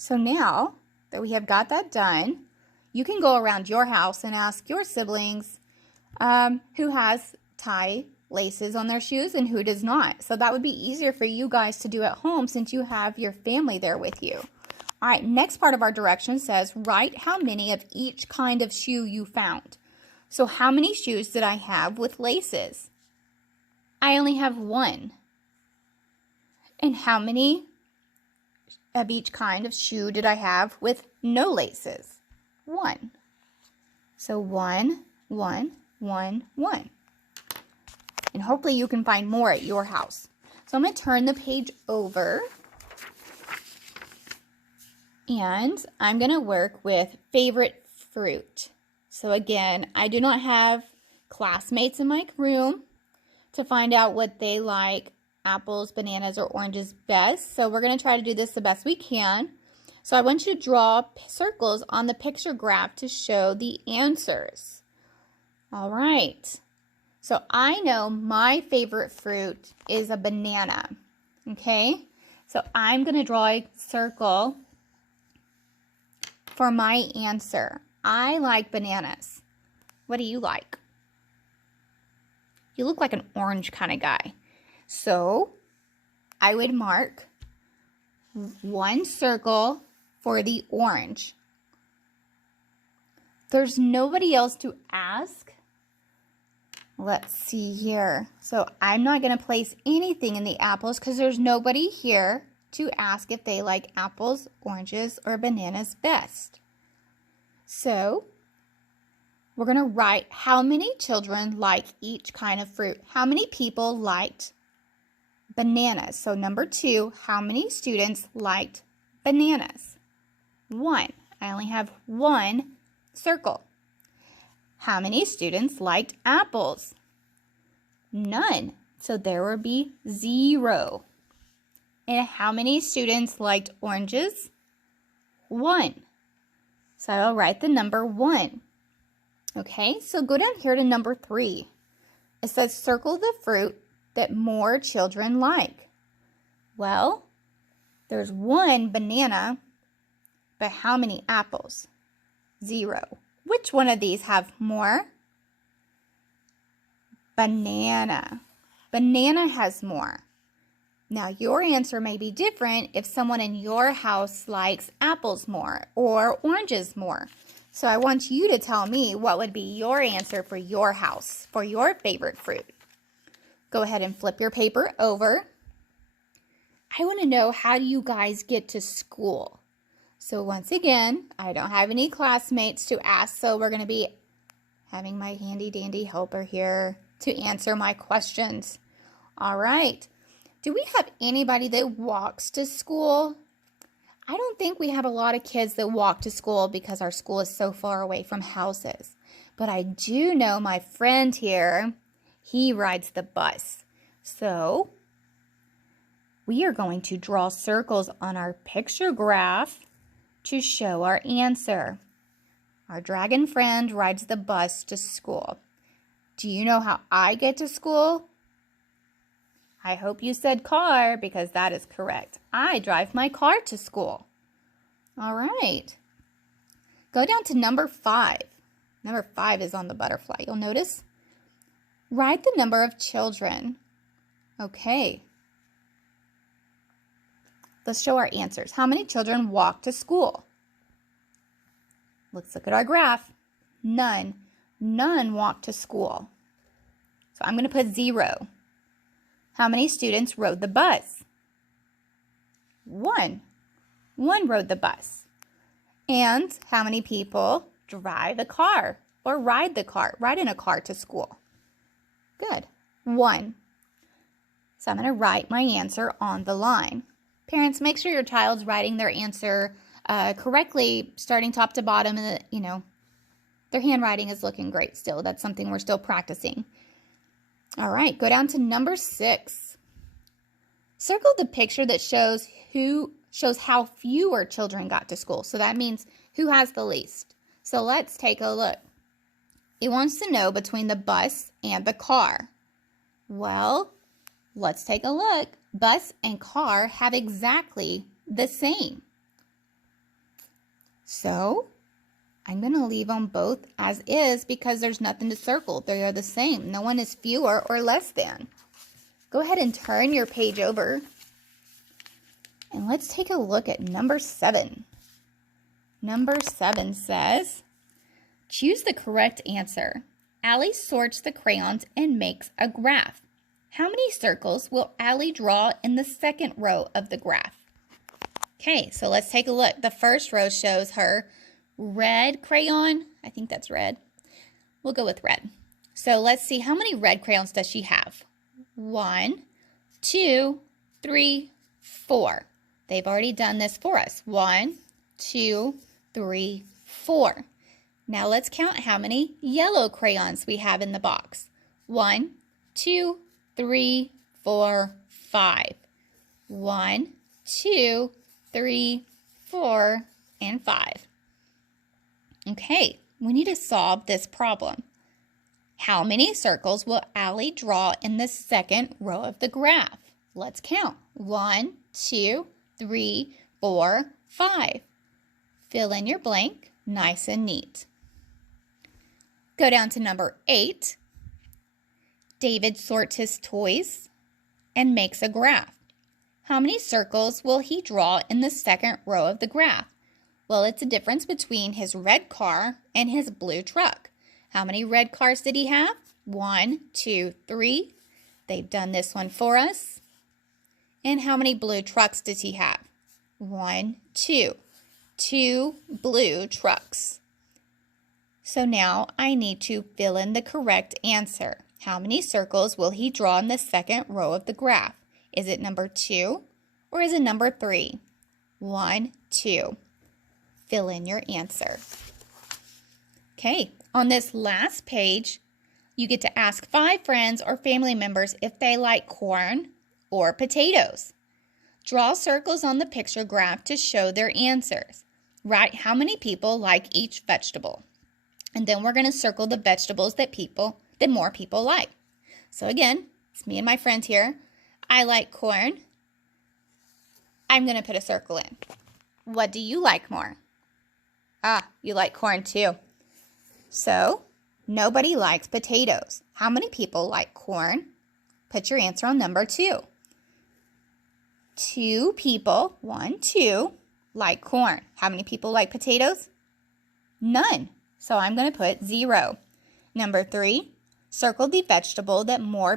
So now that we have got that done, you can go around your house and ask your siblings who has tie laces on their shoes and who does not. So that would be easier for you guys to do at home since you have your family there with you. All right, next part of our direction says, write how many of each kind of shoe you found. So how many shoes did I have with laces? I only have one. And how many of each kind of shoe did I have with no laces? One. So one, one, one, one. And hopefully you can find more at your house. So I'm going to turn the page over. And I'm going to work with favorite fruit. So again, I do not have classmates in my room to find out what they like, apples, bananas, or oranges best. So we're going to try to do this the best we can. So I want you to draw circles on the picture graph to show the answers. All right. So I know my favorite fruit is a banana. Okay. So I'm going to draw a circle for my answer. I like bananas. What do you like? You look like an orange kind of guy. So I would mark one circle for the orange. There's nobody else to ask. Let's see here. So I'm not going to place anything in the apples because there's nobody here to ask if they like apples, oranges, or bananas best. So we're going to write how many children like each kind of fruit. How many people liked bananas? So number 2, how many students liked bananas? 1. I only have one circle. How many students liked apples? None. So there will be 0. And how many students liked oranges? 1. So I'll write the number 1. Okay, so go down here to number 3. It says circle the fruit that more children like. Well, there's 1 banana, but how many apples? 0. Which one of these have more? Banana. Banana has more. Now, your answer may be different if someone in your house likes apples more or oranges more. So I want you to tell me what would be your answer for your house, for your favorite fruit. Go ahead and flip your paper over. I want to know, how do you guys get to school? So once again, I don't have any classmates to ask, so we're going to be having my handy dandy helper here to answer my questions. All right. Do we have anybody that walks to school? I don't think we have a lot of kids that walk to school because our school is so far away from houses. But I do know my friend here, he rides the bus. So we are going to draw circles on our picture graph to show our answer. Our dragon friend rides the bus to school. Do you know how I get to school? I hope you said car because that is correct. I drive my car to school. All right. Go down to number 5. Number 5 is on the butterfly. You'll notice. Write the number of children. Okay. Let's show our answers. How many children walk to school? Let's look at our graph. None. None walk to school. So I'm going to put 0. How many students rode the bus? 1. 1 rode the bus. And how many people drive a car or ride in a car to school? Good. 1. So I'm going to write my answer on the line. Parents, make sure your child's writing their answer correctly, starting top to bottom, and their handwriting is looking great still. That's something we're still practicing. All right, go down to number 6. Circle the picture that shows how fewer children got to school. So that means who has the least. So let's take a look. It wants to know between the bus and the car. Well, let's take a look. Bus and car have exactly the same. So I'm going to leave them both as is because there's nothing to circle. They are the same. No one is fewer or less than. Go ahead and turn your page over. And let's take a look at number 7. Number 7 says, choose the correct answer. Allie sorts the crayons and makes a graph. How many circles will Allie draw in the second row of the graph? Okay, so let's take a look. The first row shows her red crayon. I think that's red. We'll go with red. So let's see, how many red crayons does she have? 1, 2, 3, 4. They've already done this for us. 1, 2, 3, 4. Now let's count how many yellow crayons we have in the box. 1, 2, 3, 4, 5. 1, 2, 3, 4, and 5. Okay, we need to solve this problem. How many circles will Allie draw in the second row of the graph? Let's count. 1, 2, 3, 4, 5. Fill in your blank, nice and neat. Go down to number 8. David sorts his toys and makes a graph. How many circles will he draw in the second row of the graph? Well, it's a difference between his red car and his blue truck. How many red cars did he have? 1, 2, 3. They've done this one for us. And how many blue trucks does he have? 1, 2. 2 blue trucks. So now I need to fill in the correct answer. How many circles will he draw in the second row of the graph? Is it number 2 or is it number 3? 1, 2. Fill in your answer. Okay, on this last page, you get to ask 5 friends or family members if they like corn or potatoes. Draw circles on the picture graph to show their answers. Write how many people like each vegetable. And then we're going to circle the vegetables that more people like. So again, it's me and my friend here. I like corn. I'm going to put a circle in. What do you like more? You like corn too. So nobody likes potatoes. How many people like corn? Put your answer on number 2. 2 people, 1, 2, like corn. How many people like potatoes? None. So I'm going to put 0. Number 3, circle the vegetable that more